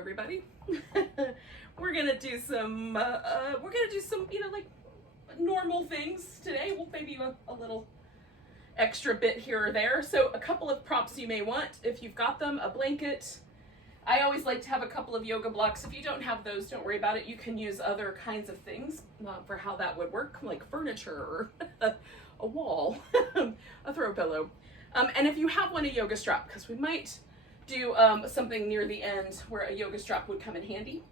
everybody. We're gonna do some like normal things today. We'll maybe a little extra bit here or there. So a couple of props you may want if you've got them. A blanket. I always like to have a couple of yoga blocks. If you don't have those, don't worry about it. You can use other kinds of things for how that would work, like furniture or a wall, a throw pillow. And if you have one, a yoga strap, because we might do something near the end where a yoga strap would come in handy.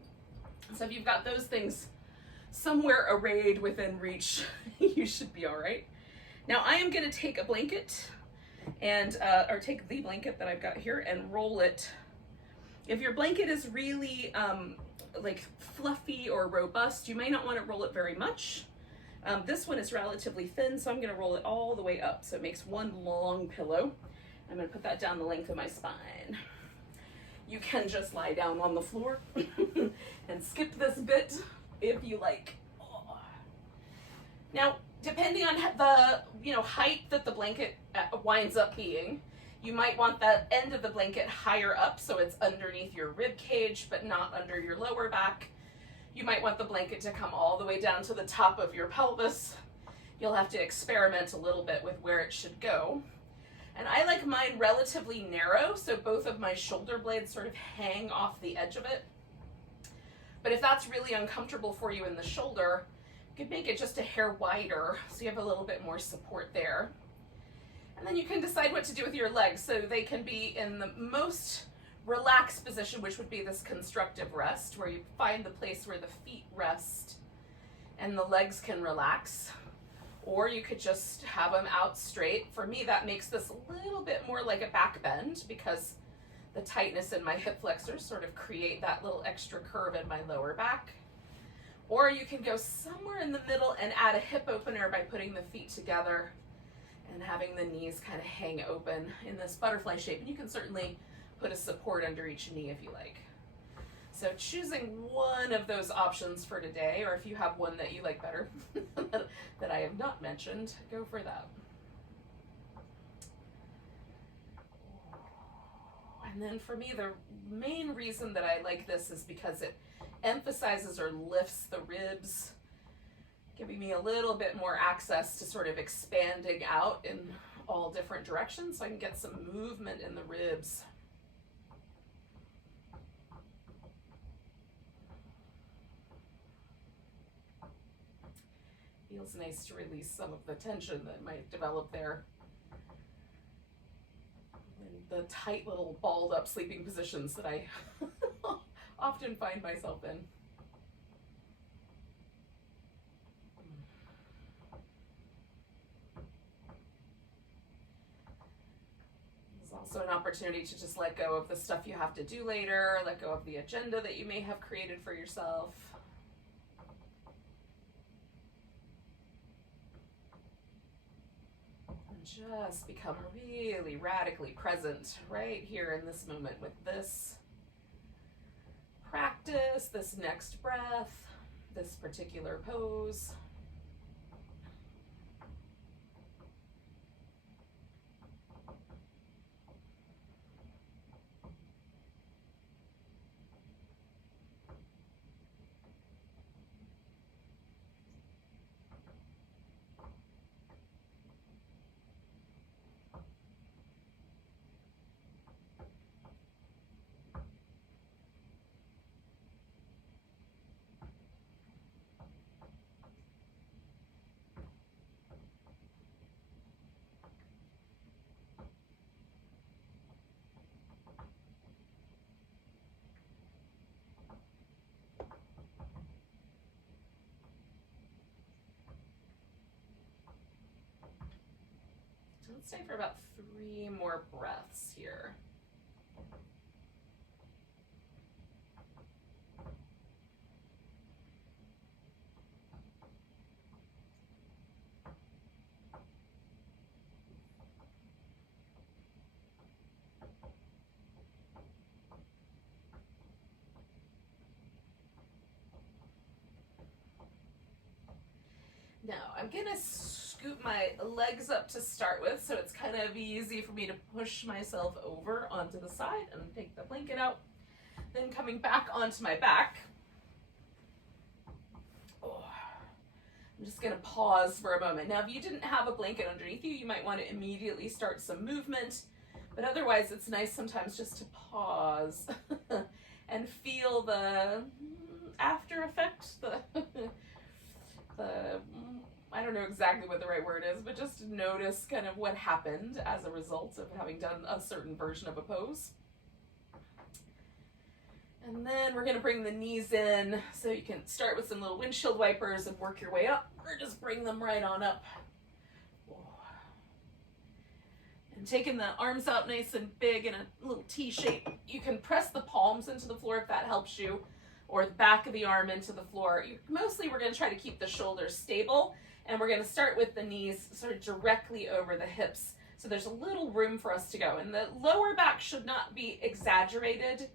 So if you've got those things somewhere arrayed within reach, you should be all right. Now I am going to take a blanket and or take the blanket that I've got here and roll it. If your blanket is really like fluffy or robust, you may not want to roll it very much. This one is relatively thin, so I'm going to roll it all the way up so it makes one long pillow. I'm going to put that down the length of my spine. You can just lie down on the floor and skip this bit if you like. Now, depending on the height that the blanket winds up being, you might want the end of the blanket higher up so it's underneath your rib cage but not under your lower back. You might want the blanket to come all the way down to the top of your pelvis. You'll have to experiment a little bit with where it should go. And I like mine relatively narrow, so both of my shoulder blades sort of hang off the edge of it. But if that's really uncomfortable for you in the shoulder, you could make it just a hair wider so you have a little bit more support there. And then you can decide what to do with your legs. So they can be in the most relaxed position, which would be this constructive rest, where you find the place where the feet rest and the legs can relax. Or you could just have them out straight. For me, that makes this a little bit more like a back bend because the tightness in my hip flexors sort of create that little extra curve in my lower back. Or you can go somewhere in the middle and add a hip opener by putting the feet together and having the knees kind of hang open in this butterfly shape. And you can certainly put a support under each knee if you like. So choosing one of those options for today, or if you have one that you like better that I have not mentioned, go for that. And then for me, the main reason that I like this is because it emphasizes or lifts the ribs, giving me a little bit more access to sort of expanding out in all different directions so I can get some movement in the ribs. Feels nice to release some of the tension that might develop there. And the tight little balled up sleeping positions that I often find myself in. There's also an opportunity to just let go of the stuff you have to do later, let go of the agenda that you may have created for yourself. Just become really radically present right here in this moment with this practice, this next breath, this particular pose. Let's stay for about 3 more breaths here. Now I'm gonna scoop my legs up to start with, so it's kind of easy for me to push myself over onto the side and take the blanket out. Then coming back onto my back. Oh. I'm just going to pause for a moment. Now, if you didn't have a blanket underneath you, you might want to immediately start some movement. But otherwise, it's nice sometimes just to pause and feel the after effect, I don't know exactly what the right word is, but just notice kind of what happened as a result of having done a certain version of a pose. And then we're going to bring the knees in, so you can start with some little windshield wipers and work your way up, or just bring them right on up. And taking the arms out nice and big in a little T shape. You can press the palms into the floor if that helps you, or the back of the arm into the floor. Mostly we're going to try to keep the shoulders stable, and we're going to start with the knees sort of directly over the hips. So there's a little room for us to go. And the lower back should not be exaggerated.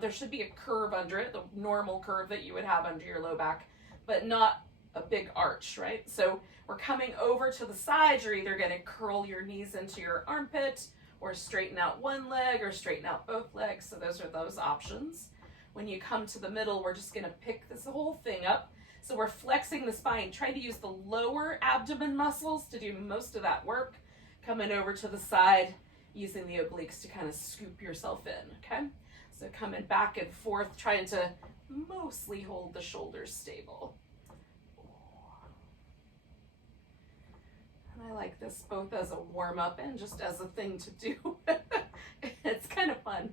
There should be a curve under it, the normal curve that you would have under your low back, but not a big arch, right? So we're coming over to the side. You're either going to curl your knees into your armpit, or straighten out one leg, or straighten out both legs. So those are those options. When you come to the middle, we're just going to pick this whole thing up. So we're flexing the spine, trying to use the lower abdomen muscles to do most of that work. Coming over to the side, using the obliques to kind of scoop yourself in, okay? So coming back and forth, trying to mostly hold the shoulders stable. And I like this both as a warm-up and just as a thing to do. It's kind of fun.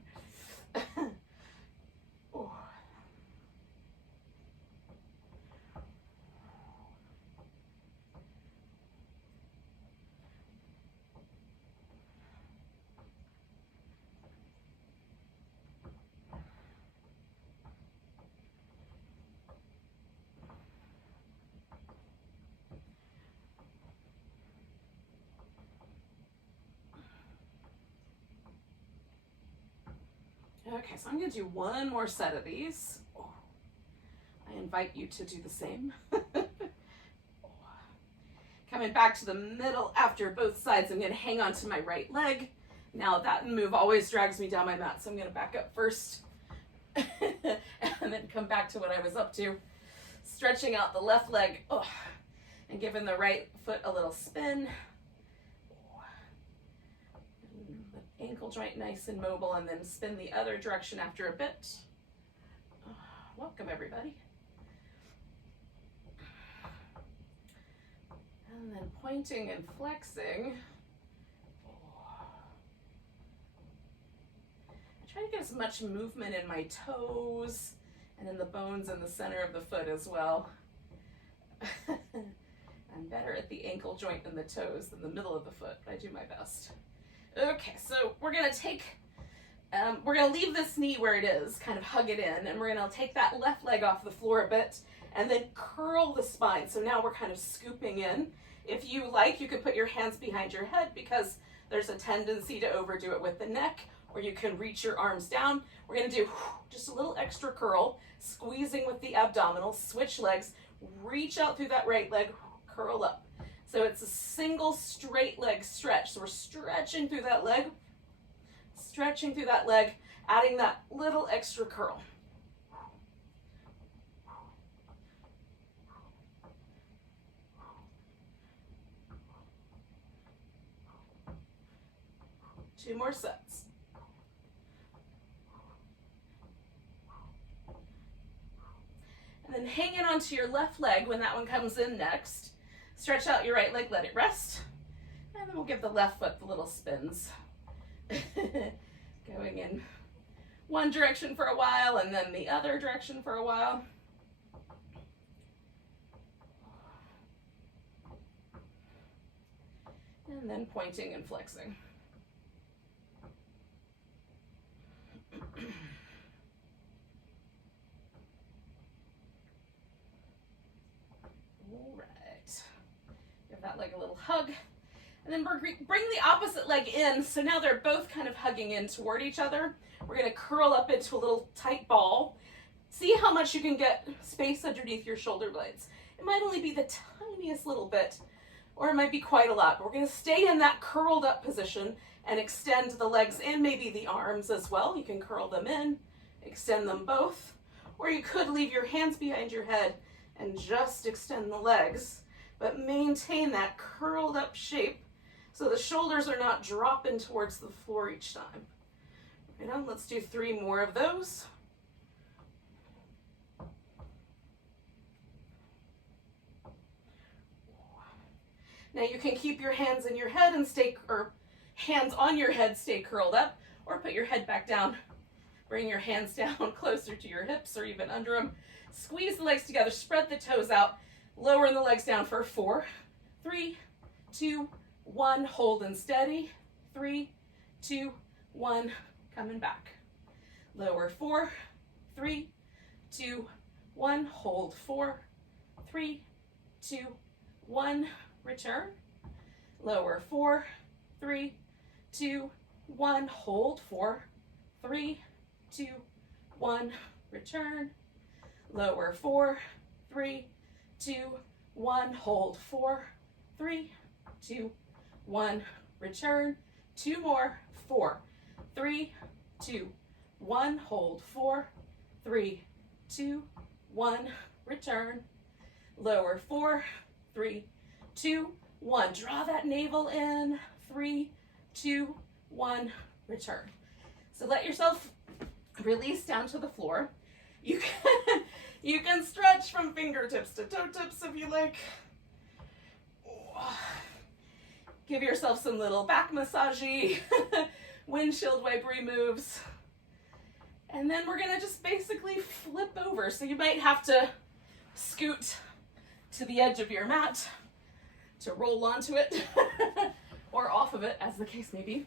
Okay, so I'm going to do one more set of these. I invite you to do the same. Coming back to the middle after both sides, I'm going to hang on to my right leg. Now that move always drags me down my mat, so I'm going to back up first and then come back to what I was up to. Stretching out the left leg and giving the right foot a little spin. Ankle joint nice and mobile, and then spin the other direction after a bit. Welcome, everybody. And then pointing and flexing. I try to get as much movement in my toes and in the bones in the center of the foot as well. I'm better at the ankle joint than the toes than the middle of the foot, but I do my best. Okay, so we're gonna we're gonna leave this knee where it is, kind of hug it in, and we're gonna take that left leg off the floor a bit and then curl the spine. So now we're kind of scooping in. If you like, you could put your hands behind your head because there's a tendency to overdo it with the neck, or you can reach your arms down. We're gonna do just a little extra curl, squeezing with the abdominals, switch legs, reach out through that right leg, curl up. So it's a single straight leg stretch. So we're stretching through that leg, adding that little extra curl. Two more sets. And then hanging onto your left leg when that one comes in next. Stretch out your right leg, let it rest. And then we'll give the left foot the little spins. Going in one direction for a while and then the other direction for a while. And then pointing and flexing. All right. Give that leg a little hug. And then bring the opposite leg in. So now they're both kind of hugging in toward each other. We're going to curl up into a little tight ball. See how much you can get space underneath your shoulder blades. It might only be the tiniest little bit, or it might be quite a lot. But we're going to stay in that curled up position and extend the legs and maybe the arms as well. You can curl them in extend them both, or you could leave your hands behind your head and just extend the legs, but maintain that curled up shape so the shoulders are not dropping towards the floor each time. Right on, let's do 3 more of those. Now you can keep your hands in your head and hands on your head, stay curled up, or put your head back down. Bring your hands down closer to your hips or even under them. Squeeze the legs together, spread the toes out, lowering the legs down for 4, 3, 2, 1, hold and steady. 3, 2, 1, coming back. Lower 4, 3, 2, 1, hold 4, 3, 2, 1, return. Lower 4, 3, 2, 1, hold 4, 3, 2, 1, return. Lower 4, 3, 2, 1, hold 4, 3, 2, 1, return. 2 more. 4, 3, 2, 1, hold 4, 3, 2, 1, return. Lower 4, 3, 2, 1. Draw that navel in. 3, 2, 1, return. So let yourself release down to the floor. You can stretch from fingertips to toe tips if you like. Give yourself some little back massagey, windshield wipery moves. And then we're gonna just basically flip over. So you might have to scoot to the edge of your mat to roll onto it or off of it, as the case may be.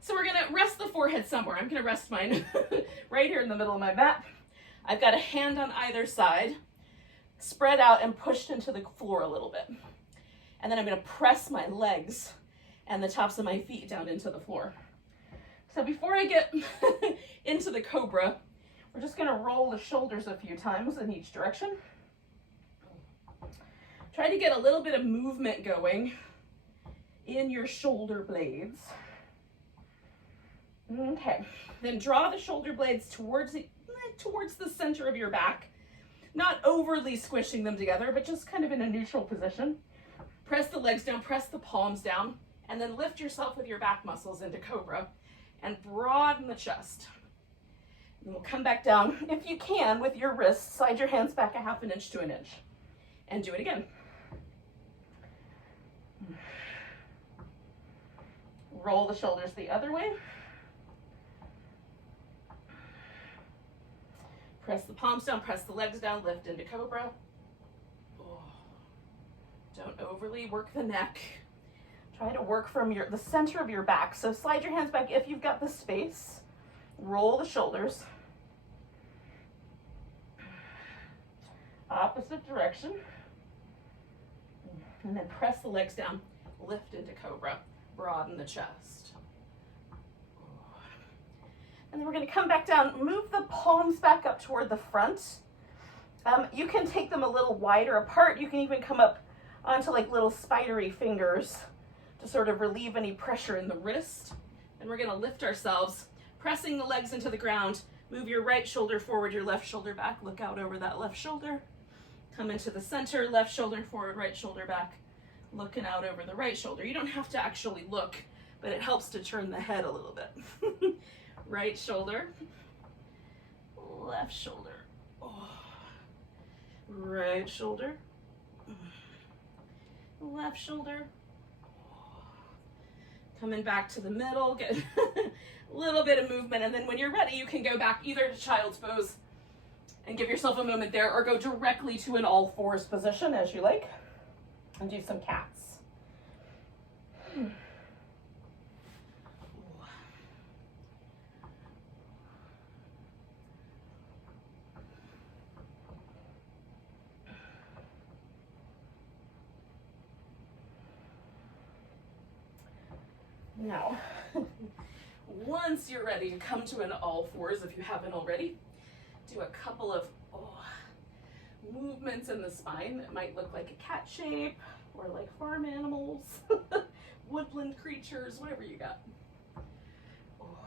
So we're gonna rest the forehead somewhere. I'm gonna rest mine right here in the middle of my mat. I've got a hand on either side, spread out and pushed into the floor a little bit. And then I'm gonna press my legs and the tops of my feet down into the floor. So before I get into the cobra, we're just gonna roll the shoulders a few times in each direction. Try to get a little bit of movement going in your shoulder blades. Okay, then draw the shoulder blades towards the center of your back, not overly squishing them together, but just kind of in a neutral position. Press the legs down, press the palms down, and then lift yourself with your back muscles into cobra and broaden the chest. And we'll come back down, if you can, with your wrists, slide your hands back 1/2 inch to 1 inch, and do it again. Roll the shoulders the other way. Press the palms down, press the legs down, lift into cobra. Oh. Don't overly work the neck. Try to work from the center of your back. So slide your hands back if you've got the space. Roll the shoulders. Opposite direction. And then press the legs down, lift into cobra, broaden the chest. And then we're going to come back down, move the palms back up toward the front. You can take them a little wider apart. You can even come up onto like little spidery fingers to sort of relieve any pressure in the wrist. And we're going to lift ourselves, pressing the legs into the ground. Move your right shoulder forward, your left shoulder back. Look out over that left shoulder. Come into the center, left shoulder forward, right shoulder back. Looking out over the right shoulder. You don't have to actually look, but it helps to turn the head a little bit. Right shoulder, left shoulder, oh. Right shoulder, left shoulder, oh. Coming back to the middle, get a little bit of movement, and then when you're ready, you can go back either to child's pose and give yourself a moment there, or go directly to an all fours position as you like, and do some cats. Now, once you're ready to come to an all fours, if you haven't already, do a couple of movements in the spine that might look like a cat shape, or like farm animals, woodland creatures, whatever you got. Oh.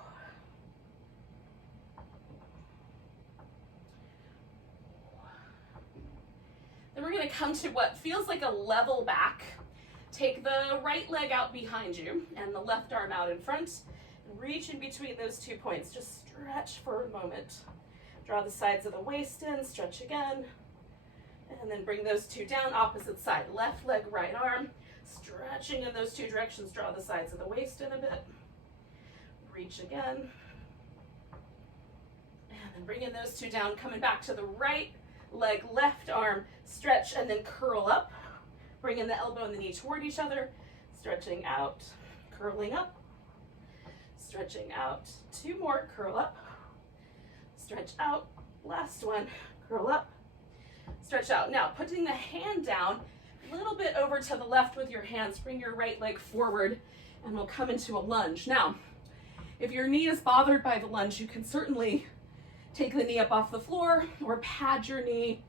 going to come to what feels like a level back. Take the right leg out behind you and the left arm out in front, and reach in between those 2 points. Just stretch for a moment. Draw the sides of the waist in, stretch again, and then bring those 2 down, opposite side. Left leg, right arm, stretching in those 2 directions. Draw the sides of the waist in a bit. Reach again. And then bring in those 2 down, coming back to the right leg, left arm, stretch, and then curl up. Bring in the elbow and the knee toward each other, stretching out, curling up, stretching out. 2 more, curl up, stretch out. Last one, curl up, stretch out. Now, putting the hand down, a little bit over to the left with your hands, bring your right leg forward, and we'll come into a lunge. Now, if your knee is bothered by the lunge, you can certainly take the knee up off the floor or pad your knee.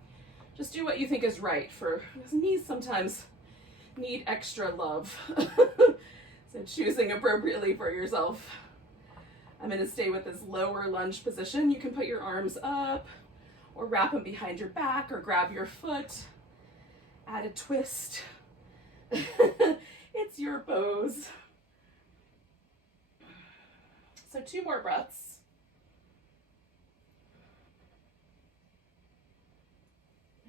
Just do what you think is right, for because knees sometimes need extra love. So choosing appropriately for yourself. I'm going to stay with this lower lunge position. You can put your arms up or wrap them behind your back or grab your foot. Add a twist. It's your pose. So 2 more breaths.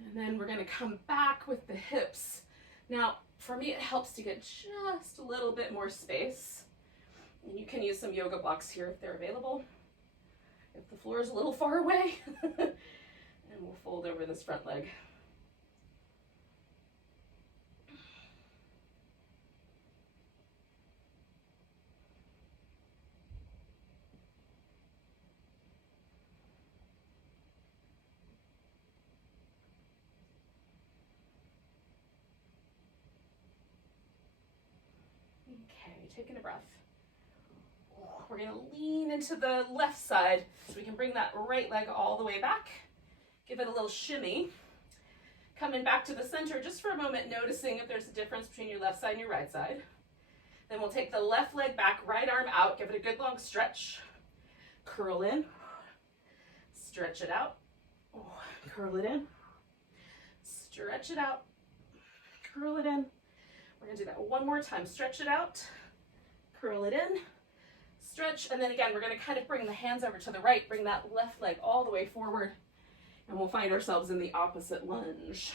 And then we're going to come back with the hips. Now, for me, it helps to get just a little bit more space. And you can use some yoga blocks here if they're available. If the floor is a little far away, and we'll fold over this front leg. Okay, taking a breath. We're going to lean into the left side so we can bring that right leg all the way back. Give it a little shimmy. Coming back to the center just for a moment, noticing if there's a difference between your left side and your right side. Then we'll take the left leg back, right arm out, give it a good long stretch. Curl in, stretch it out, curl it in, stretch it out, curl it in. We're going to do that one more time. Stretch it out, curl it in, stretch, and then again, we're going to kind of bring the hands over to the right, bring that left leg all the way forward, and we'll find ourselves in the opposite lunge.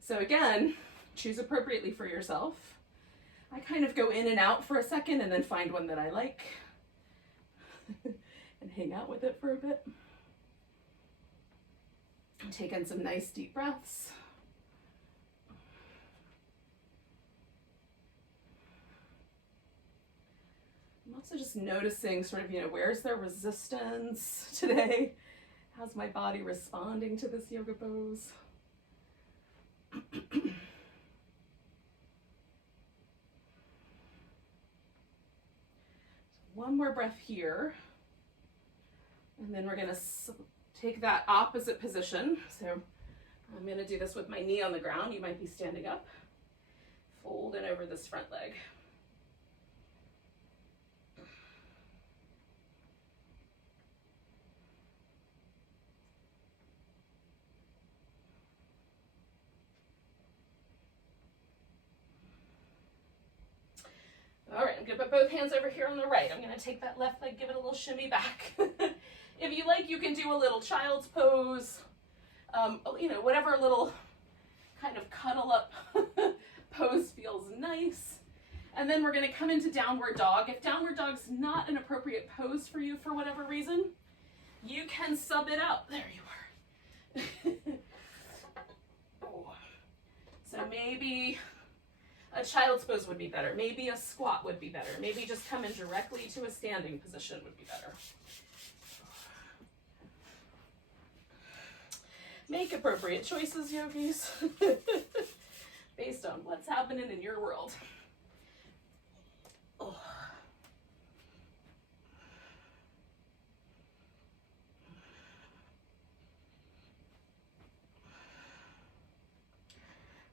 So again, choose appropriately for yourself. I kind of go in and out for a second and then find one that I like and hang out with it for a bit. Take in some nice deep breaths. I'm also just noticing sort of, where's there resistance today? How's my body responding to this yoga pose? One more breath here. And then we're going to take that opposite position. So I'm going to do this with my knee on the ground. You might be standing up. Fold in over this front leg. All right, I'm gonna put both hands over here on the right. I'm gonna take that left leg, give it a little shimmy back. If you like, you can do a little child's pose, whatever little kind of cuddle up pose feels nice. And then we're gonna come into downward dog. If downward dog's not an appropriate pose for you for whatever reason, you can sub it out. There you are. So maybe a child's pose would be better. Maybe a squat would be better. Maybe just come in directly to a standing position would be better. Make appropriate choices, yogis, based on what's happening in your world. Oh.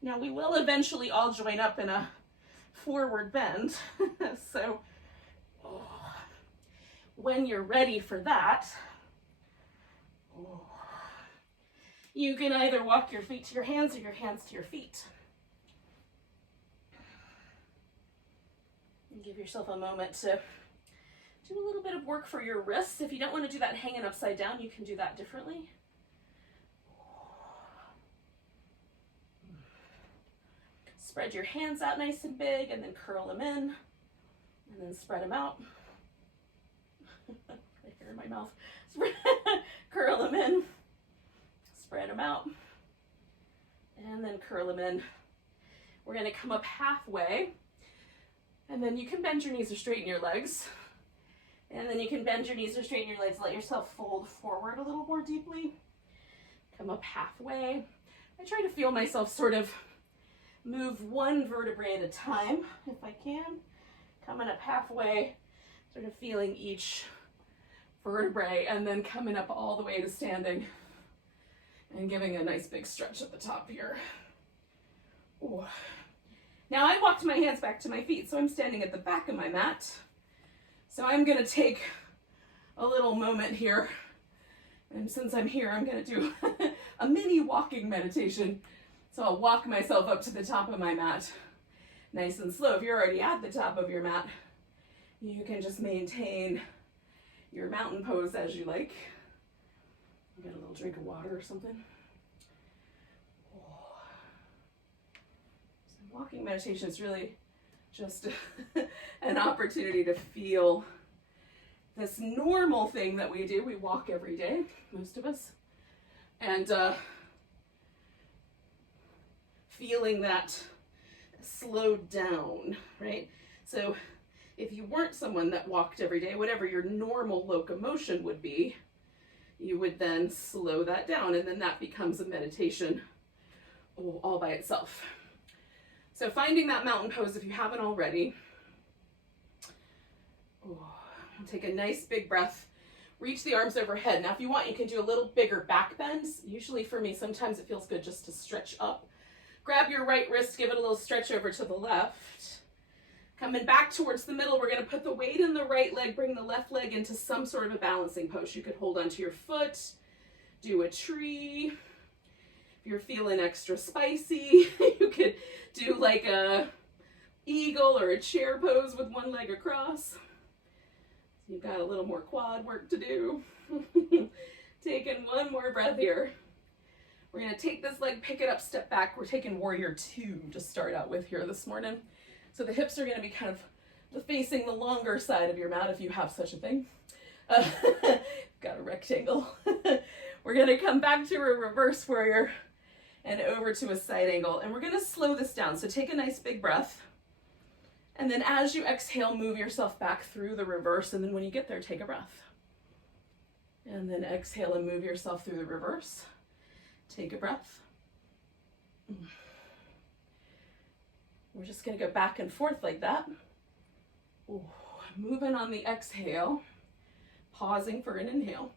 Now we will eventually all join up in a forward bend. So when you're ready for that, You can either walk your feet to your hands or your hands to your feet. And give yourself a moment to do a little bit of work for your wrists. If you don't want to do that hanging upside down, you can do that differently. Spread your hands out nice and big and then curl them in and then spread them out. I hear in my mouth. Curl them in, spread them out, and then curl them in. We're going to come up halfway, and then you can bend your knees or straighten your legs. And then you can bend your knees or straighten your legs, let yourself fold forward a little more deeply. Come up halfway. I try to feel myself sort of move one vertebrae at a time, if I can. Coming up halfway, sort of feeling each vertebrae, and then coming up all the way to standing and giving a nice big stretch at the top here. Ooh. Now I walked my hands back to my feet, so I'm standing at the back of my mat. So I'm going to take a little moment here, and since I'm here, I'm going to do a mini walking meditation. So I'll walk myself up to the top of my mat, nice and slow. If you're already at the top of your mat, you can just maintain your mountain pose as you like. Get a little drink of water or something. Oh. So walking meditation is really just an opportunity to feel this normal thing that we do. We walk every day, most of us, and feeling that slowed down, right? So if you weren't someone that walked every day, whatever your normal locomotion would be, you would then slow that down, and then that becomes a meditation all by itself. So finding that mountain pose if you haven't already. Take a nice big breath. Reach the arms overhead. Now if you want, you can do a little bigger back bends. Usually for me, sometimes it feels good just to stretch up. Grab your right wrist, give it a little stretch over to the left. Coming back towards the middle, we're going to put the weight in the right leg, bring the left leg into some sort of a balancing pose. You could hold onto your foot, do a tree. If you're feeling extra spicy, you could do like a eagle or a chair pose with one leg across. You've got a little more quad work to do. Taking one more breath here. We're going to take this leg, pick it up, step back. We're taking warrior 2 to start out with here this morning. So the hips are going to be kind of facing the longer side of your mat if you have such a thing. Got a rectangle. We're going to come back to a reverse warrior and over to a side angle. And we're going to slow this down. So take a nice big breath. And then as you exhale, move yourself back through the reverse. And then when you get there, take a breath. And then exhale and move yourself through the reverse. Take a breath. We're just going to go back and forth like that. Ooh, moving on the exhale, pausing for an inhale.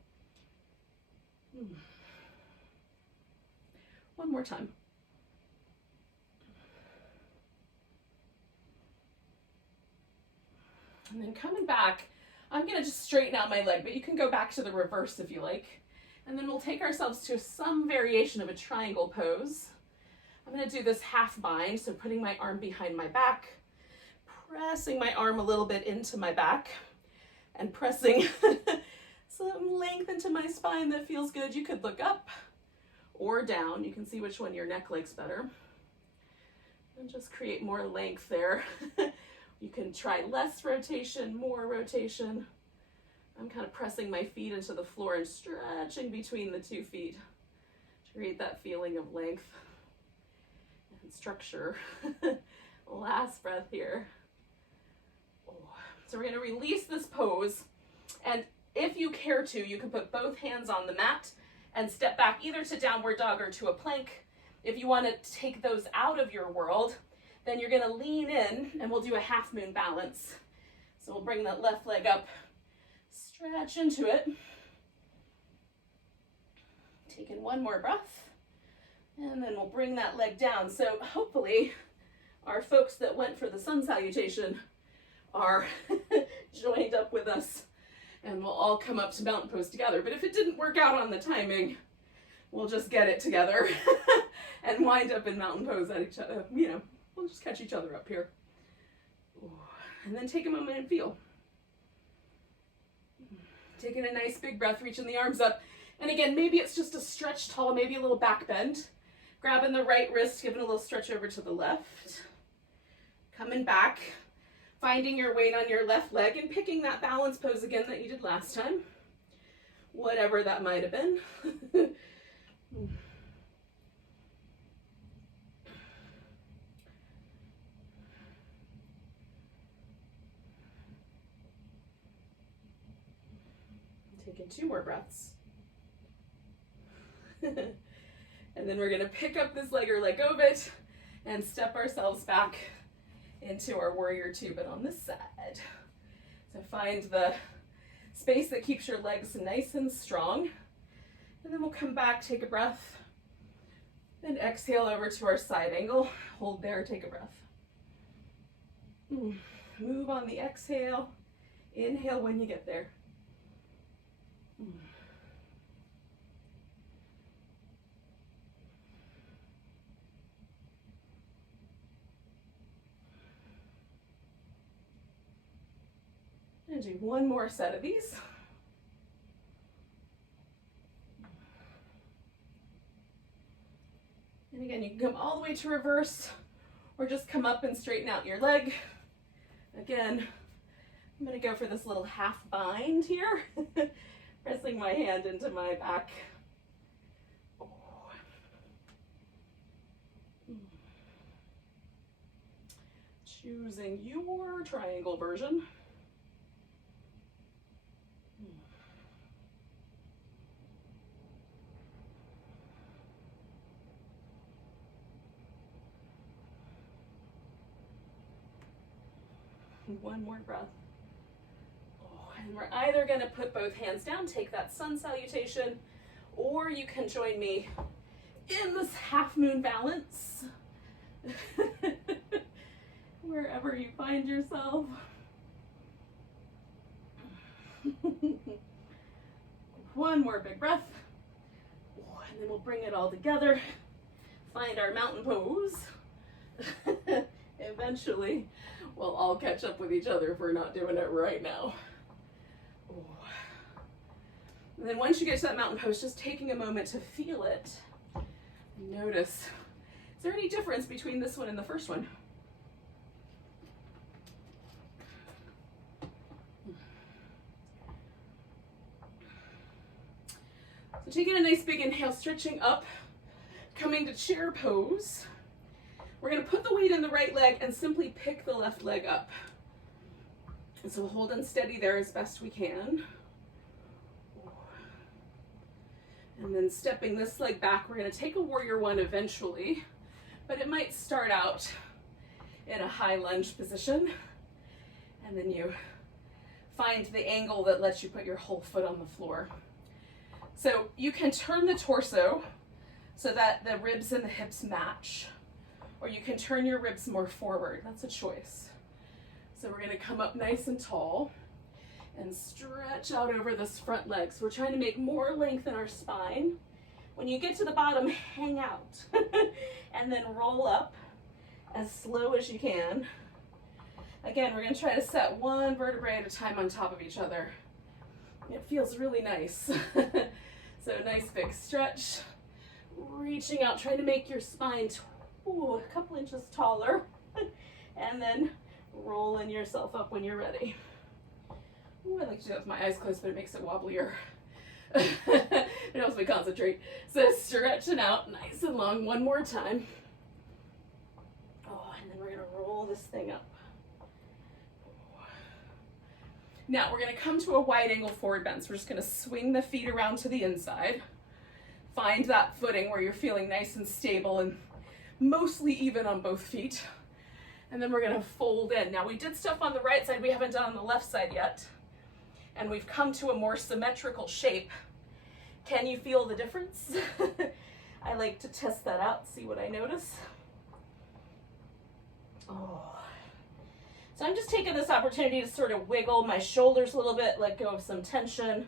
One more time. And then coming back, I'm going to just straighten out my leg, but you can go back to the reverse if you like. And then we'll take ourselves to some variation of a triangle pose. I'm going to do this half bind, so putting my arm behind my back, pressing my arm a little bit into my back, and pressing some length into my spine that feels good. You could look up or down. You can see which one your neck likes better. And just create more length there. You can try less rotation, more rotation. I'm kind of pressing my feet into the floor and stretching between the 2 feet to create that feeling of length and structure. Last breath here. So we're going to release this pose, and if you care to, you can put both hands on the mat and step back either to downward dog or to a plank. If you want to take those out of your world, then you're going to lean in and we'll do a half moon balance. So we'll bring that left leg up, stretch into it. Taking one more breath, and then we'll bring that leg down. So hopefully our folks that went for the sun salutation are joined up with us, and we'll all come up to mountain pose together. But if it didn't work out on the timing, we'll just get it together and wind up in mountain pose at each other. You know, we'll just catch each other up here. And then take a moment and feel. Taking a nice big breath, reaching the arms up. And again, maybe it's just a stretch tall, maybe a little back bend. Grabbing the right wrist, giving a little stretch over to the left. Coming back, finding your weight on your left leg and picking that balance pose again that you did last time. Whatever that might have been. Taking 2 more breaths. And then we're going to pick up this leg or let go of it and step ourselves back into our warrior 2, but on this side. So find the space that keeps your legs nice and strong. And then we'll come back, take a breath, and exhale over to our side angle. Hold there, take a breath. Move on the exhale. Inhale when you get there. And do one more set of these. And again, you can come all the way to reverse or just come up and straighten out your leg. Again, I'm going to go for this little half bind here, pressing my hand into my back. Choosing your triangle version. One more breath. And we're either going to put both hands down, take that sun salutation, or you can join me in this half moon balance. Wherever you find yourself. One more big breath. And then we'll bring it all together. Find our mountain pose. Eventually, we'll all catch up with each other if we're not doing it right now. And then once you get to that mountain pose, just taking a moment to feel it. Notice, is there any difference between this one and the first one? So taking a nice big inhale, stretching up, coming to chair pose. We're going to put the weight in the right leg and simply pick the left leg up. And so we'll hold unsteady there as best we can. And then stepping this leg back, we're going to take a warrior 1 eventually, but it might start out in a high lunge position. And then you find the angle that lets you put your whole foot on the floor. So you can turn the torso so that the ribs and the hips match, or you can turn your ribs more forward. That's a choice. So we're going to come up nice and tall and stretch out over this front leg. So we're trying to make more length in our spine. When you get to the bottom, hang out and then roll up as slow as you can. Again, we're going to try to set one vertebrae at a time on top of each other. It feels really nice. So nice big stretch, reaching out, trying to make your spine a couple inches taller, and then rolling yourself up when you're ready. Ooh, I like to do that with my eyes closed, but it makes it wobblier. It helps me concentrate. So stretching out nice and long one more time. Oh, and then we're going to roll this thing up. Now we're going to come to a wide angle forward bend. So we're just going to swing the feet around to the inside. Find that footing where you're feeling nice and stable and mostly even on both feet. And then we're going to fold in. Now we did stuff on the right side we haven't done on the left side yet. And we've come to a more symmetrical shape. Can you feel the difference? I like to test that out, see what I notice. Oh. So I'm just taking this opportunity to sort of wiggle my shoulders a little bit, let go of some tension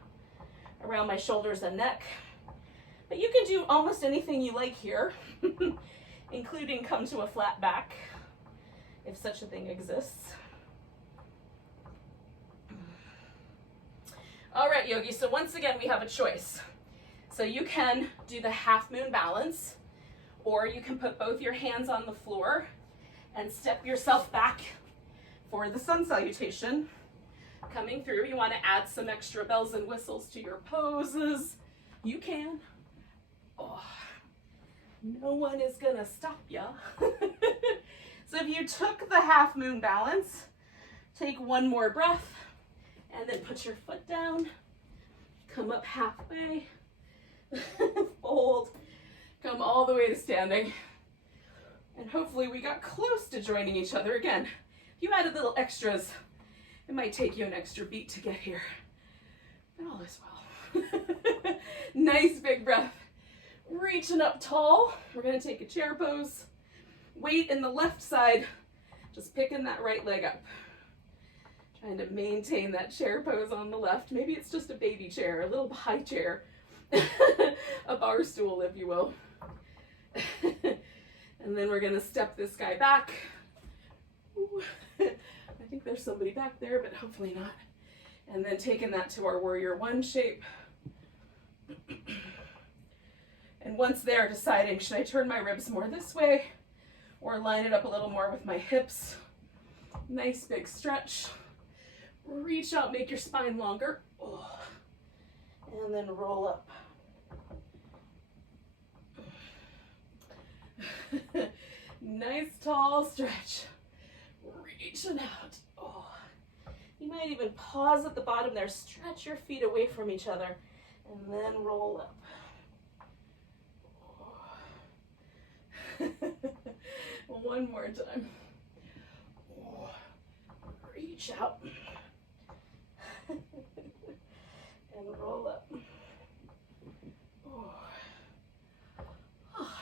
around my shoulders and neck. But you can do almost anything you like here, including come to a flat back, if such a thing exists. All right, yogis, so once again, we have a choice. So you can do the half moon balance, or you can put both your hands on the floor and step yourself back for the sun salutation. Coming through, you want to add some extra bells and whistles to your poses. You can. Oh, no one is gonna stop ya. So if you took the half moon balance, take one more breath, and then put your foot down, come up halfway, fold, come all the way to standing, and hopefully we got close to joining each other again. If you added little extras, it might take you an extra beat to get here, but all is well. Nice big breath. Reaching up tall. We're gonna take a chair pose. Weight in the left side, just picking that right leg up. Trying to maintain that chair pose on the left. Maybe it's just a baby chair, a little high chair, a bar stool, if you will. And then we're gonna step this guy back. Ooh. I think there's somebody back there, but hopefully not. And then taking that to our warrior one shape. And once there, deciding, should I turn my ribs more this way or line it up a little more with my hips? Nice big stretch. Reach out, make your spine longer. Oh. And then roll up. Nice tall stretch. Reaching out. Oh. You might even pause at the bottom there. Stretch your feet away from each other and then roll up. One more time. Reach out and roll up.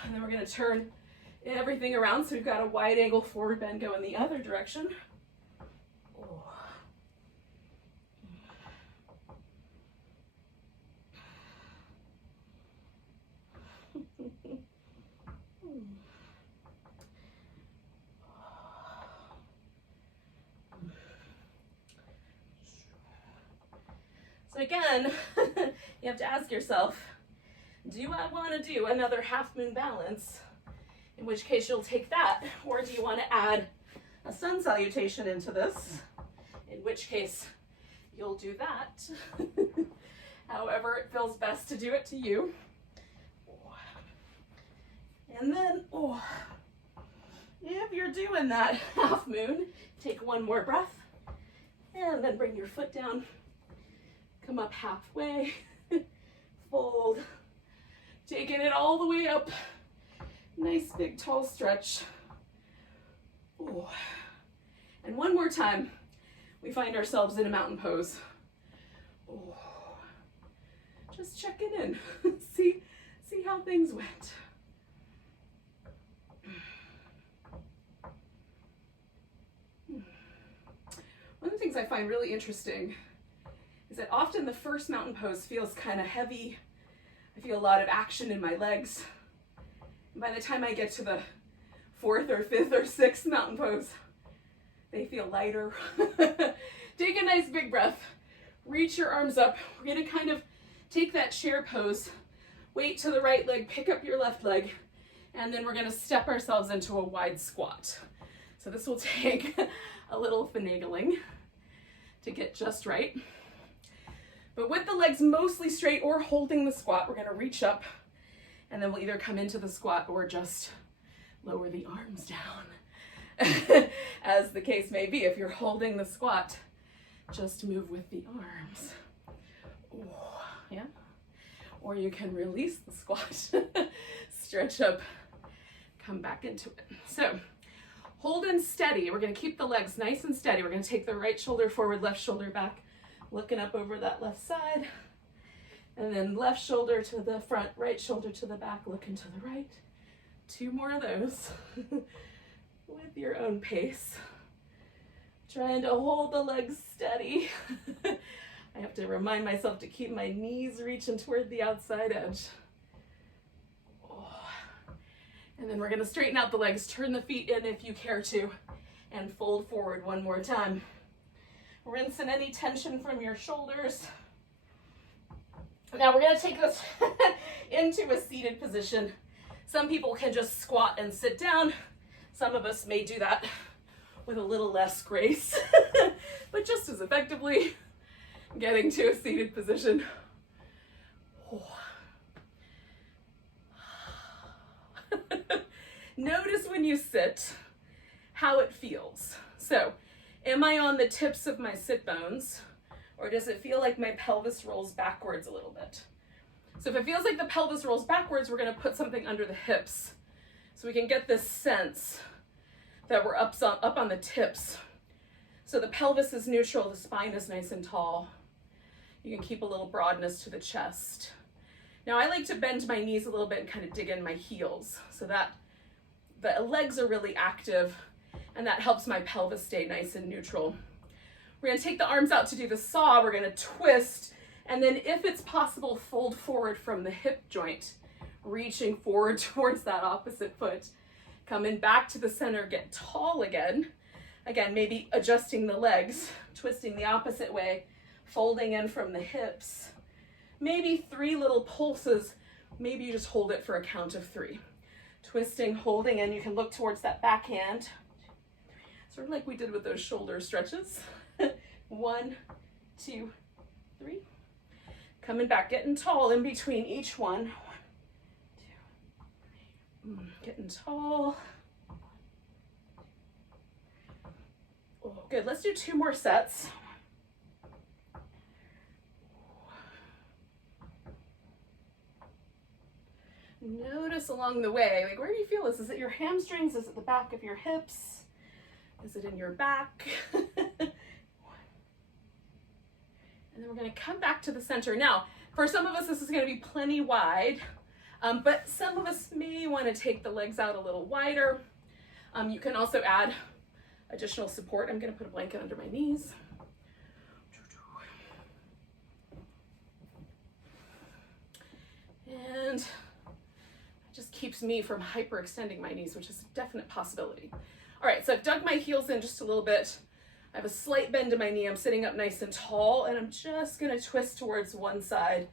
And then we're going to turn everything around so we've got a wide angle forward bend going the other direction. So again, you have to ask yourself, do I want to do another half moon balance? In which case you'll take that. Or do you want to add a sun salutation into this? In which case you'll do that. However it feels best to do it to you. And then, if you're doing that half moon, take one more breath. And then bring your foot down. Come up halfway, fold, taking it all the way up. Nice big tall stretch. Ooh. And one more time, we find ourselves in a mountain pose. Ooh. Just checking in, see how things went. One of the things I find really interesting is that often the first mountain pose feels kind of heavy. I feel a lot of action in my legs. And by the time I get to the fourth or fifth or sixth mountain pose, they feel lighter. Take a nice big breath. Reach your arms up. We're gonna kind of take that chair pose, weight to the right leg, pick up your left leg, and then we're gonna step ourselves into a wide squat. So this will take a little finagling to get just right. But with the legs mostly straight or holding the squat, we're gonna reach up and then we'll either come into the squat or just lower the arms down. As the case may be, if you're holding the squat, just move with the arms. Ooh, yeah? Or you can release the squat, stretch up, come back into it. So hold and steady. We're gonna keep the legs nice and steady. We're gonna take the right shoulder forward, left shoulder back, looking up over that left side, and then left shoulder to the front, right shoulder to the back, looking to the right. Two more of those with your own pace. Trying to hold the legs steady. I have to remind myself to keep my knees reaching toward the outside edge. And then we're gonna straighten out the legs, turn the feet in if you care to, and fold forward one more time. Rinse in any tension from your shoulders. Now we're gonna take this into a seated position. Some people can just squat and sit down. Some of us may do that with a little less grace, but just as effectively getting to a seated position. Notice when you sit how it feels. So, am I on the tips of my sit bones, or does it feel like my pelvis rolls backwards a little bit? So if it feels like the pelvis rolls backwards, we're going to put something under the hips so we can get this sense that we're up on the tips. So the pelvis is neutral, the spine is nice and tall. You can keep a little broadness to the chest. Now I like to bend my knees a little bit and kind of dig in my heels so that the legs are really active, and that helps my pelvis stay nice and neutral. We're gonna take the arms out to do the saw. We're gonna twist, and then if it's possible, fold forward from the hip joint, reaching forward towards that opposite foot. Coming back to the center, get tall again. Again, maybe adjusting the legs, twisting the opposite way, folding in from the hips. Maybe 3 little pulses. Maybe you just hold it for a count of 3. Twisting, holding, and you can look towards that backhand. Sort of like we did with those shoulder stretches. 1, 2, 3. Coming back, getting tall in between each one. 1, 2, 3. Getting tall. Oh, good, let's do 2 more sets. Notice along the way, like, where do you feel this? Is it your hamstrings? Is it the back of your hips? Is it in your back? And then we're going to come back to the center. Now, for some of us, this is going to be plenty wide, but some of us may want to take the legs out a little wider. You can also add additional support. I'm going to put a blanket under my knees. And just keeps me from hyperextending my knees, which is a definite possibility. All right, so I've dug my heels in just a little bit. I have a slight bend in my knee. I'm sitting up nice and tall, and I'm just gonna twist towards one side.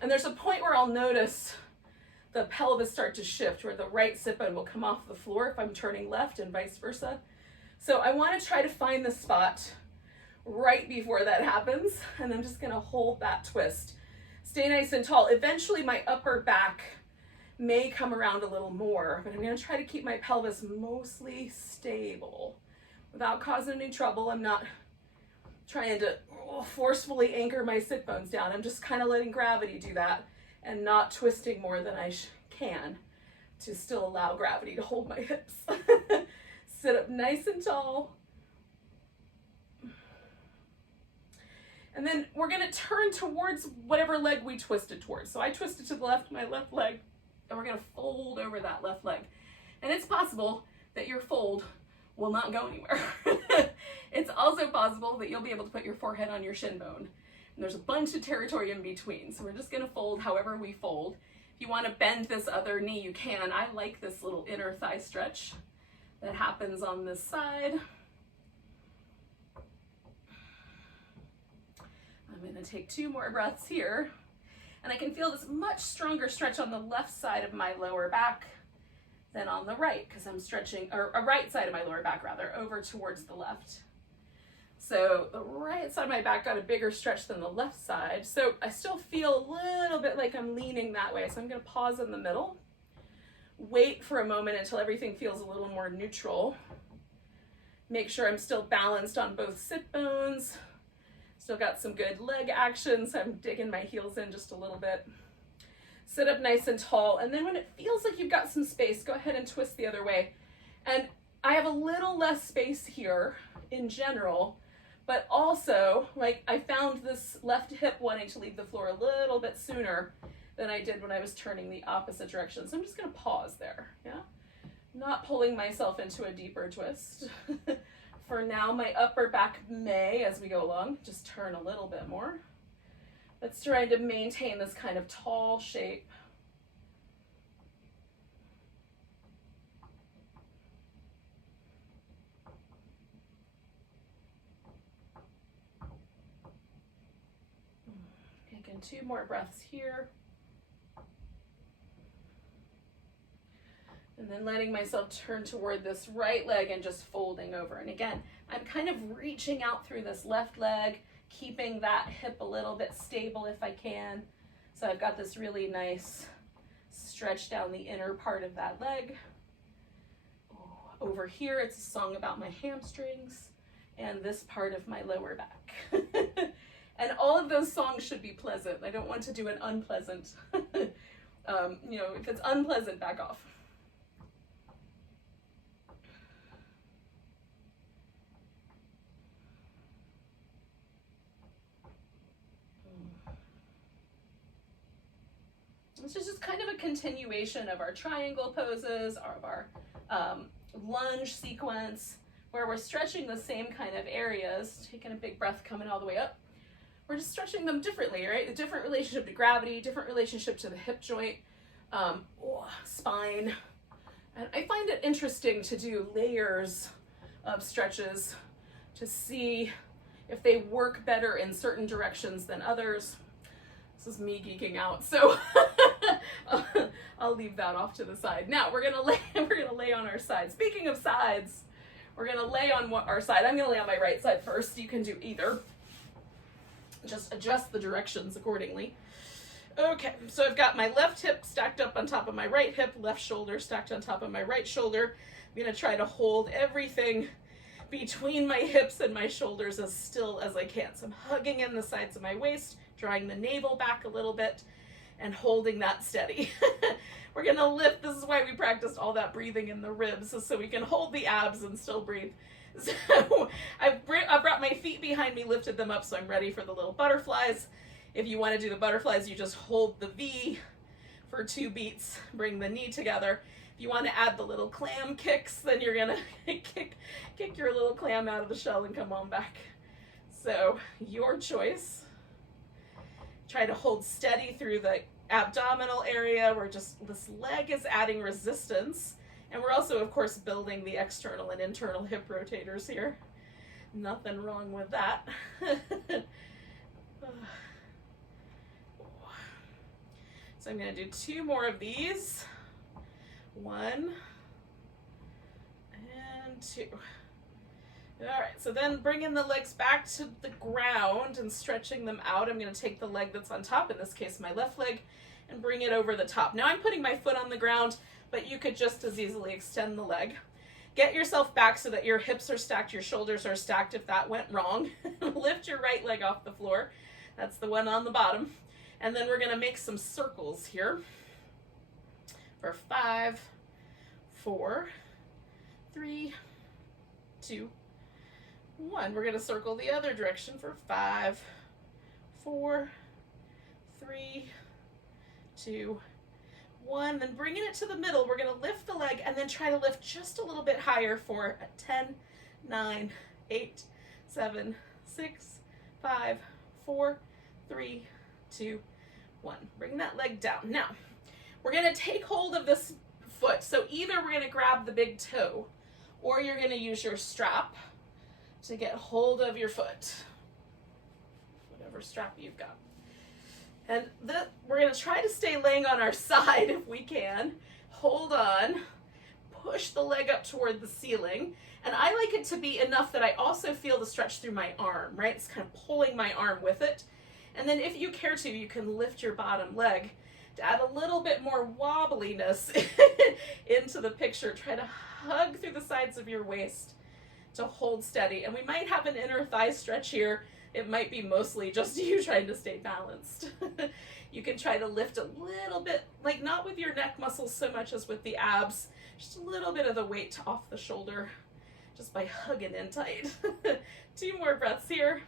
And there's a point where I'll notice the pelvis start to shift, where the right sit bone will come off the floor if I'm turning left and vice versa. So I wanna try to find the spot right before that happens, and I'm just gonna hold that twist. Stay nice and tall. Eventually my upper back may come around a little more, but I'm going to try to keep my pelvis mostly stable without causing any trouble. I'm not trying to forcefully anchor my sit bones down. I'm just kind of letting gravity do that and not twisting more than I can to still allow gravity to hold my hips. Sit up nice and tall. And then we're going to turn towards whatever leg we twisted towards. So I twisted to the left, my left leg, and we're going to fold over that left leg. And it's possible that your fold will not go anywhere. It's also possible that you'll be able to put your forehead on your shin bone. And there's a bunch of territory in between. So we're just going to fold however we fold. If you want to bend this other knee, you can. I like this little inner thigh stretch that happens on this side. I'm going to take 2 more breaths here. And I can feel this much stronger stretch on the left side of my lower back than on the right, because I'm stretching, or a right side of my lower back rather, over towards the left. So the right side of my back got a bigger stretch than the left side. So I still feel a little bit like I'm leaning that way. So I'm going to pause in the middle, wait for a moment until everything feels a little more neutral. Make sure I'm still balanced on both sit bones. Still got some good leg action, so I'm digging my heels in just a little bit. Sit up nice and tall, and then when it feels like you've got some space, go ahead and twist the other way. And I have a little less space here in general, but also, like, I found this left hip wanting to leave the floor a little bit sooner than I did when I was turning the opposite direction. So I'm just gonna pause there, yeah? Not pulling myself into a deeper twist. For now, my upper back may, as we go along, just turn a little bit more. Let's try to maintain this kind of tall shape. And 2 more breaths here. And then letting myself turn toward this right leg and just folding over. And again, I'm kind of reaching out through this left leg, keeping that hip a little bit stable if I can. So I've got this really nice stretch down the inner part of that leg. Over here, it's a song about my hamstrings and this part of my lower back. And all of those songs should be pleasant. I don't want to do an unpleasant. You know, if it's unpleasant, back off. This is just kind of a continuation of our triangle poses, of our lunge sequence, where we're stretching the same kind of areas, taking a big breath coming all the way up. We're just stretching them differently, right? A different relationship to gravity, different relationship to the hip joint, spine. And I find it interesting to do layers of stretches to see if they work better in certain directions than others. This is me geeking out, so I'll leave that off to the side. Now we're gonna lay on our side. Speaking of sides, we're gonna lay on our side. I'm gonna lay on my right side first. You can do either. Just adjust the directions accordingly. Okay, so I've got my left hip stacked up on top of my right hip, left shoulder stacked on top of my right shoulder. I'm gonna try to hold everything between my hips and my shoulders as still as I can. So I'm hugging in the sides of my waist, drawing the navel back a little bit, and holding that steady. We're gonna lift. This is why we practiced all that breathing in the ribs, so we can hold the abs and still breathe. So I've brought my feet behind me, lifted them up, so I'm ready for the little butterflies. If you want to do the butterflies, you just hold the V for 2 beats, bring the knee together. If you want to add the little clam kicks, then you're gonna kick your little clam out of the shell and come on back. So your choice. Try to hold steady through the abdominal area. This leg is adding resistance. And we're also, of course, building the external and internal hip rotators here. Nothing wrong with that. So I'm going to do 2 more of these. 1 and 2. All right, so then bringing the legs back to the ground and stretching them out. I'm going to take the leg that's on top, in this case my left leg, and bring it over the top. Now I'm putting my foot on the ground, but you could just as easily extend the leg. Get yourself back so that your hips are stacked, your shoulders are stacked if that went wrong. Lift your right leg off the floor. That's the one on the bottom. And then we're going to make some circles here for 5, 4, 3, 2, 1. We're going to circle the other direction for 5, 4, 3, 2, 1. Then bringing it to the middle, we're going to lift the leg and then try to lift just a little bit higher for 10, 9, 8, 7, 6, 5, 4, 3, 2, 1. Bring that leg down. Now, we're going to take hold of this foot. So either we're going to grab the big toe or you're going to use your strap to get hold of your foot, whatever strap you've got. And we're going to try to stay laying on our side if we can. Hold on, push the leg up toward the ceiling. And I like it to be enough that I also feel the stretch through my arm, right? It's kind of pulling my arm with it. And then if you care to, you can lift your bottom leg to add a little bit more wobbliness into the picture. Try to hug through the sides of your waist to hold steady. And we might have an inner thigh stretch here. It might be mostly just you trying to stay balanced. You can try to lift a little bit, like not with your neck muscles so much as with the abs, just a little bit of the weight off the shoulder just by hugging in tight. 2 more breaths here.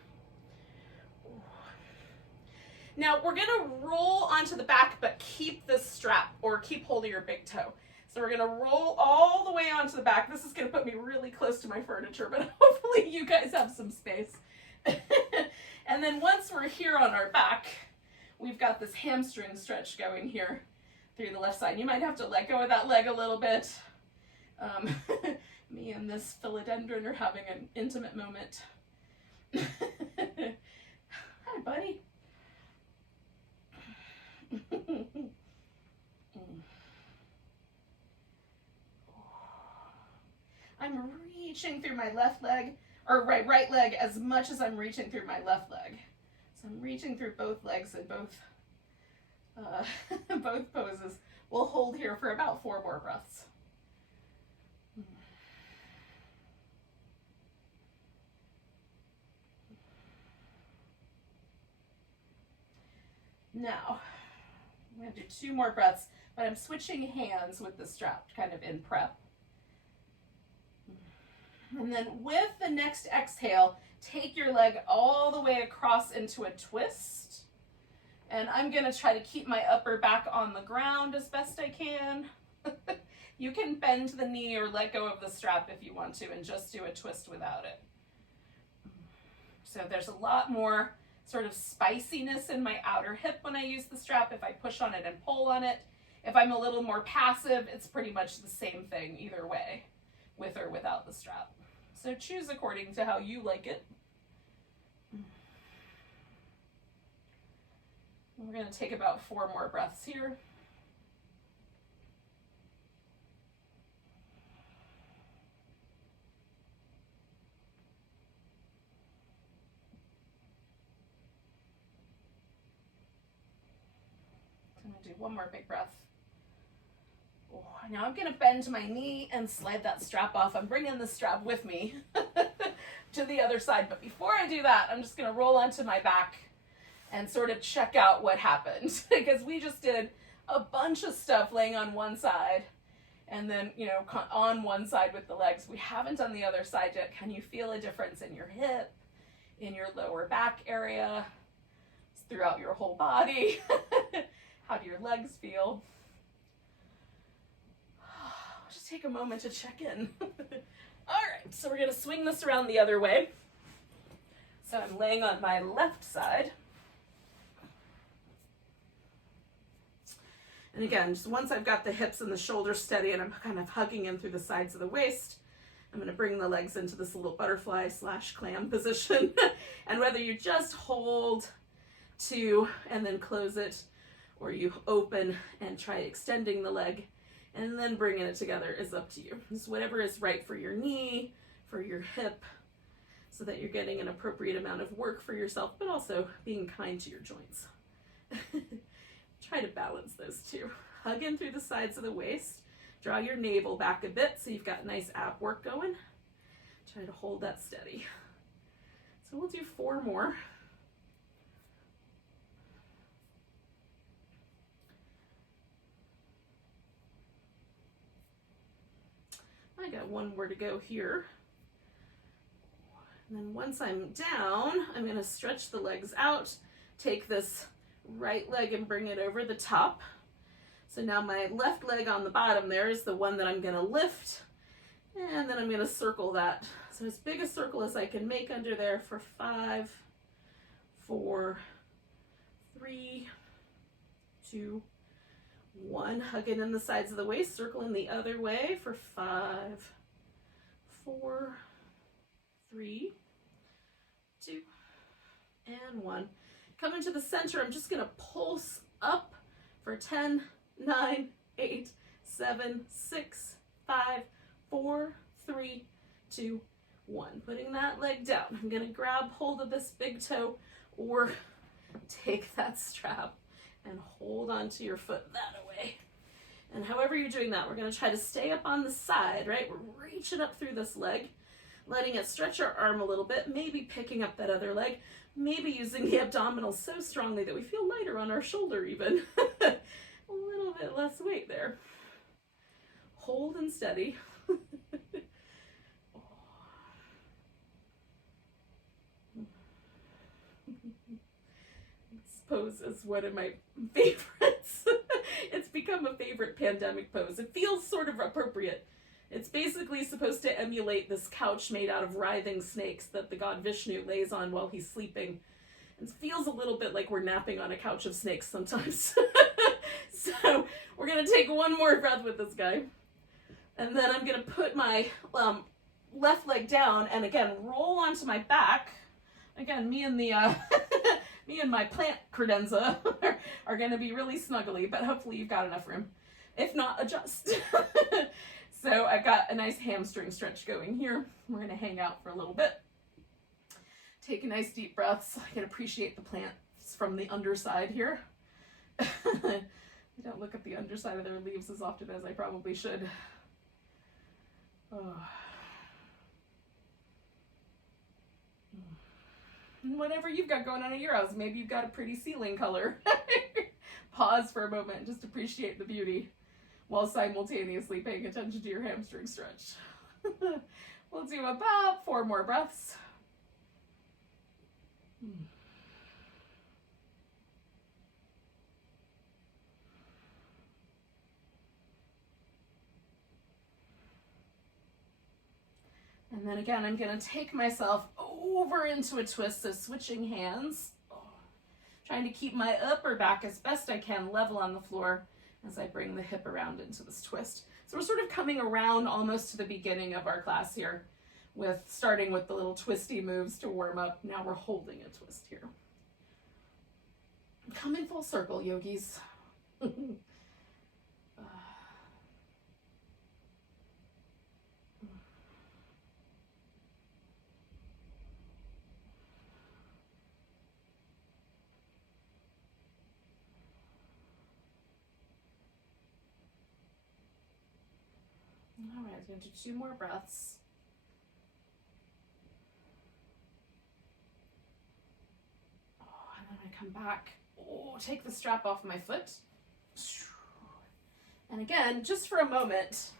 Now we're gonna roll onto the back, but keep this strap or keep hold of your big toe. So we're gonna roll all the way onto the back. This is gonna put me really close to my furniture, but hopefully you guys have some space. And then once we're here on our back, we've got this hamstring stretch going here through the left side. You might have to let go of that leg a little bit. Me and this philodendron are having an intimate moment. Hi, buddy. reaching through my left leg, or right leg as much as I'm reaching through my left leg. So I'm reaching through both legs in both, both poses. We'll hold here for about 4 more breaths. Now, I'm going to do 2 more breaths, but I'm switching hands with the strap, kind of in prep. And then with the next exhale, take your leg all the way across into a twist. And I'm going to try to keep my upper back on the ground as best I can. You can bend the knee or let go of the strap if you want to and just do a twist without it. So there's a lot more sort of spiciness in my outer hip when I use the strap if I push on it and pull on it. If I'm a little more passive, it's pretty much the same thing either way, with or without the strap. So choose according to how you like it. We're going to take about 4 more breaths here. I'm going to do 1 more big breath. Oh, now I'm going to bend my knee and slide that strap off. I'm bringing the strap with me to the other side. But before I do that, I'm just going to roll onto my back and sort of check out what happened. Because we just did a bunch of stuff laying on one side and then, you know, on one side with the legs. We haven't done the other side yet. Can you feel a difference in your hip, in your lower back area, throughout your whole body? How do your legs feel? Just take a moment to check in. All right, so we're gonna swing this around the other way. So I'm laying on my left side. And again, just once I've got the hips and the shoulders steady and I'm kind of hugging in through the sides of the waist, I'm gonna bring the legs into this little butterfly / clam position. And whether you just hold 2 and then close it, or you open and try extending the leg and then bringing it together is up to you. It's whatever is right for your knee, for your hip, so that you're getting an appropriate amount of work for yourself, but also being kind to your joints. Try to balance those 2. Hug in through the sides of the waist. Draw your navel back a bit so you've got nice ab work going. Try to hold that steady. So we'll do 4 more. I got 1 more to go here. And then once I'm down, I'm going to stretch the legs out, take this right leg and bring it over the top. So now my left leg on the bottom there is the one that I'm going to lift, and then I'm going to circle that. So as big a circle as I can make under there for 5, 4, 3, 2, 1. Hugging in the sides of the waist, circling the other way for 5, 4, 3, 2, and 1. Coming to the center, I'm just going to pulse up for 10, 9, 8, 7, 6, 5, 4, 3, 2, 1. Putting that leg down. I'm going to grab hold of this big toe or take that strap and hold onto your foot that way. And however you're doing that, we're going to try to stay up on the side, right? We're reaching up through this leg, letting it stretch our arm a little bit, maybe picking up that other leg, maybe using the abdominals so strongly that we feel lighter on our shoulder even. A little bit less weight there. Hold and steady. This pose is one of my favorites. It's become a favorite pandemic pose. It feels sort of appropriate. It's basically supposed to emulate this couch made out of writhing snakes that the god Vishnu lays on while he's sleeping. It feels a little bit like we're napping on a couch of snakes sometimes. So we're going to take 1 more breath with this guy. And then I'm going to put my left leg down and again roll onto my back. Again, me and my plant credenza are going to be really snuggly, but hopefully you've got enough room. If not, adjust. So I've got a nice hamstring stretch going here. We're going to hang out for a little bit. Take a nice deep breaths. I can appreciate the plants from the underside here. I don't look at the underside of their leaves as often as I probably should. Oh. And whatever you've got going on at your house, maybe you've got a pretty ceiling color. Pause for a moment and just appreciate the beauty while simultaneously paying attention to your hamstring stretch. We'll do about 4 more breaths. And then again, I'm going to take myself over into a twist, so switching hands. Trying to keep my upper back as best I can level on the floor as I bring the hip around into this twist. So we're sort of coming around almost to the beginning of our class here, with starting with the little twisty moves to warm up. Now we're holding a twist here. Come in full circle, yogis. All right, I'm going to do 2 more breaths. Oh, and then I come back. Oh, take the strap off my foot. And again, just for a moment,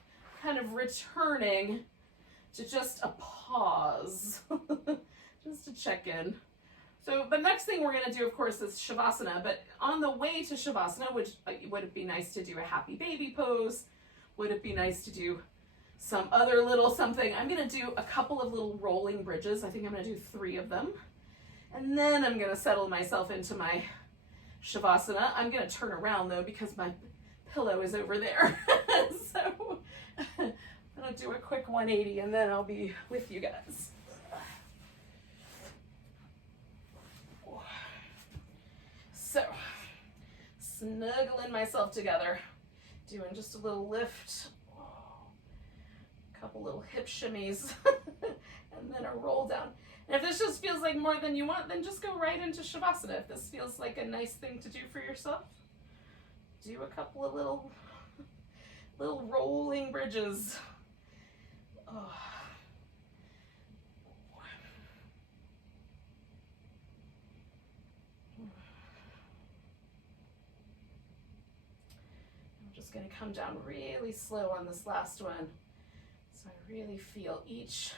kind of returning to just a pause, just to check in. So the next thing we're going to do, of course, is Shavasana. But on the way to Shavasana, which would it be nice to do a happy baby pose? Would it be nice to do some other little something? I'm going to do a couple of little rolling bridges. I think I'm going to do 3 of them. And then I'm going to settle myself into my Shavasana. I'm going to turn around, though, because my pillow is over there. So I'm going to do a quick 180, and then I'll be with you guys. So, snuggling myself together, doing just a little lift, a couple little hip shimmies, and then a roll down. And if this just feels like more than you want, then just go right into Shavasana. If this feels like a nice thing to do for yourself, do a couple of little rolling bridges. Oh. Just going to come down really slow on this last one. So I really feel each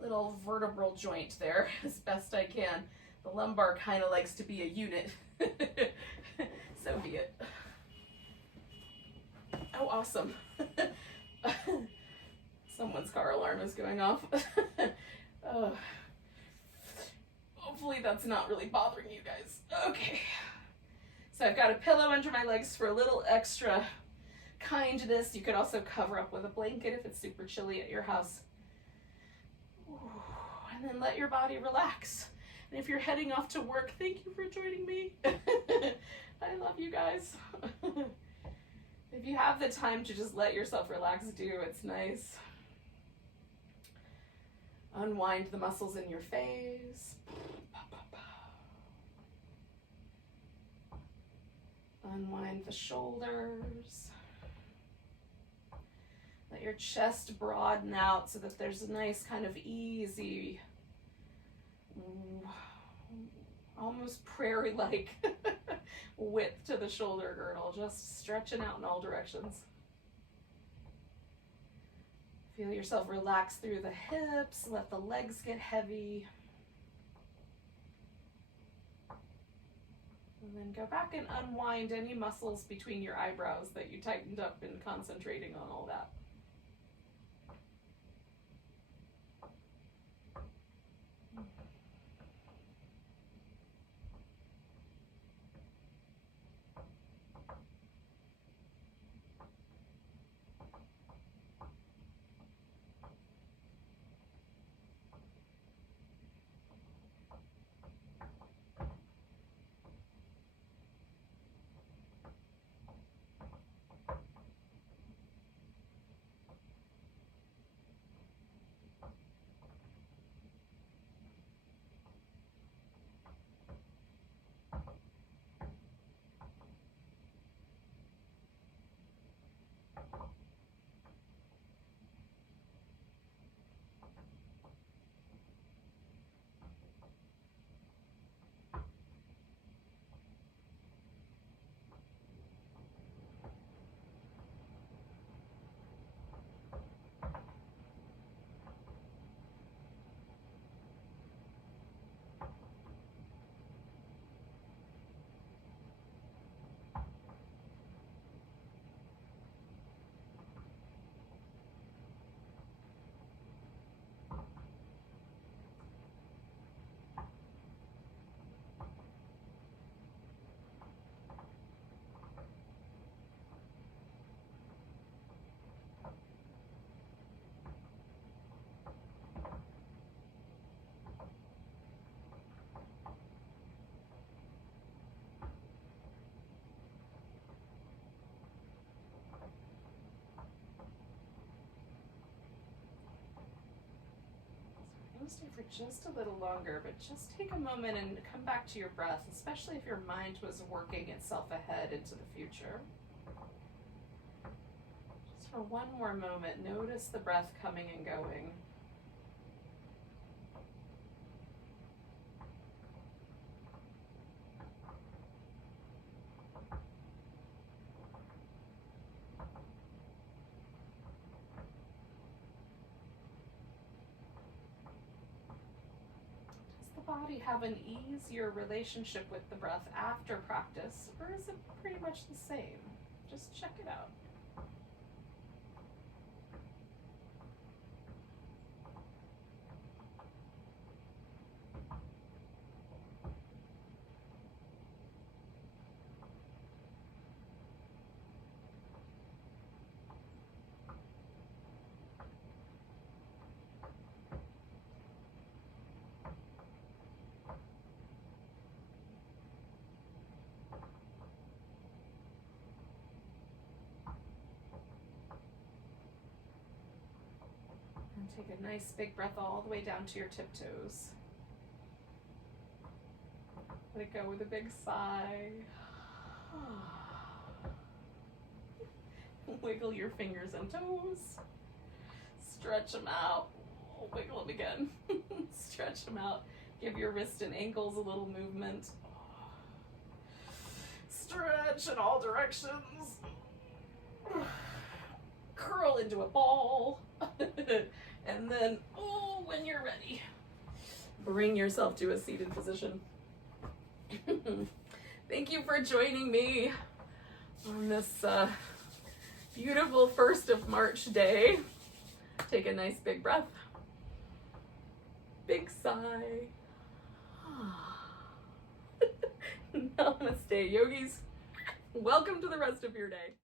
little vertebral joint there as best I can. The lumbar kind of likes to be a unit. So be it. Oh, awesome. Someone's car alarm is going off. Oh. Hopefully that's not really bothering you guys. Okay. So I've got a pillow under my legs for a little extra kindness. You could also cover up with a blanket if it's super chilly at your house. Ooh, and then let your body relax. And if you're heading off to work, thank you for joining me. I love you guys. If you have the time to just let yourself relax, do. It's nice. Unwind the muscles in your face. Unwind the shoulders. Let your chest broaden out so that there's a nice kind of easy, almost prairie-like width to the shoulder girdle, just stretching out in all directions. Feel yourself relax through the hips, let the legs get heavy. And then go back and unwind any muscles between your eyebrows that you tightened up in concentrating on all that. stay for just a little longer, but just take a moment and come back to your breath, especially if your mind was working itself ahead into the future. Just for one more moment, notice the breath coming and going. Body have an easier relationship with the breath after practice, or is it pretty much the same? Just check it out. And take a nice big breath all the way down to your tiptoes. Let it go with a big sigh. Wiggle your fingers and toes. Stretch them out. Wiggle them again. Stretch them out. Give your wrist and ankles a little movement. Stretch in all directions. Curl into a ball. And then, when you're ready, bring yourself to a seated position. Thank you for joining me on this beautiful 1st of March day. Take a nice big breath. Big sigh. Namaste, yogis. Welcome to the rest of your day.